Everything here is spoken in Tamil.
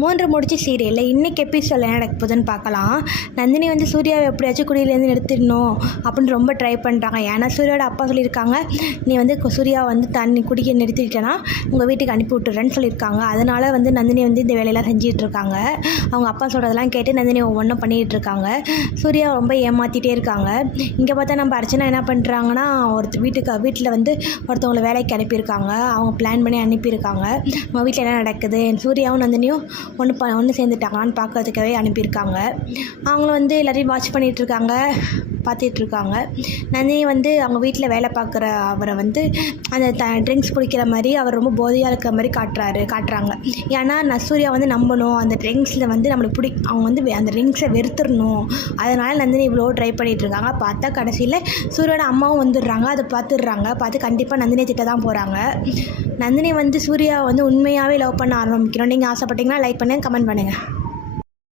மூன்று முடிச்சு சீரியலில் இன்றைக்கி எபிசோடில் என்ன நடக்க போகுதுன்னு பார்க்கலாம். நந்தினி வந்து சூர்யாவை எப்படியாச்சும் குடியிலேருந்து நிறுத்திடணும் அப்படின்னு ரொம்ப ட்ரை பண்ணுறாங்க. ஏன்னா சூர்யாவோட அப்பா சொல்லியிருக்காங்க, நீ வந்து சூர்யா வந்து தண்ணி குடிக்க நிறுத்திட்டேன்னா உங்கள் வீட்டுக்கு அனுப்பி விட்டுறேன்னு சொல்லியிருக்காங்க. அதனால் வந்து நந்தினி வந்து இந்த வேலையெல்லாம் செஞ்சுட்டு இருக்காங்க. அவங்க அப்பா சொல்கிறதெல்லாம் கேட்டு நந்தினி ஒவ்வொன்றும் பண்ணிகிட்டு இருக்காங்க. சூர்யா ரொம்ப ஏமாற்றிட்டே இருக்காங்க. இங்கே பார்த்தா நம்ம அர்ச்சனா என்ன பண்ணுறாங்கன்னா, வீட்டில் வந்து ஒருத்தவங்களை வேலைக்கு அனுப்பியிருக்காங்க. அவங்க பிளான் பண்ணி அனுப்பியிருக்காங்க. அவங்க வீட்டில் என்ன நடக்குது, சூர்யாவும் நந்தினியும் ஒன்று சேர்ந்துட்டாங்களான்னு பார்க்கறதுக்காகவே அனுப்பியிருக்காங்க. அவங்களும் வந்து எல்லாரையும் வாட்ச் பண்ணிகிட்ருக்காங்க, பார்த்துட்ருக்காங்க. நந்தினி வந்து அவங்க வீட்டில் வேலை பார்க்குற அவரை வந்து அந்த ட்ரிங்க்ஸ் குடிக்கிற மாதிரி அவர் ரொம்ப போதையாக இருக்கிற மாதிரி காட்டுறாங்க. ஏன்னா சூர்யா வந்து நம்பணும், அந்த ட்ரிங்க்ஸில் வந்து நம்மளுக்கு அவங்க வந்து அந்த ட்ரிங்க்ஸை வெறுத்துடணும். அதனால் நந்தினி இவ்வளோ ட்ரை பண்ணிகிட்ருக்காங்க. பார்த்தா கடைசியில் சூர்யாவோட அம்மாவும் வந்துடுறாங்க. அதை பார்த்து கண்டிப்பாக நந்தினியை திட்ட தான் போகிறாங்க. நந்தினி வந்து சூர்யா வந்து உண்மையாகவே லவ் பண்ண ஆரம்பிக்கணும். நீங்கள் ஆசைப்பட்டீங்கன்னா லைக் பண்ணுங்கள், கமெண்ட் பண்ணுங்கள்.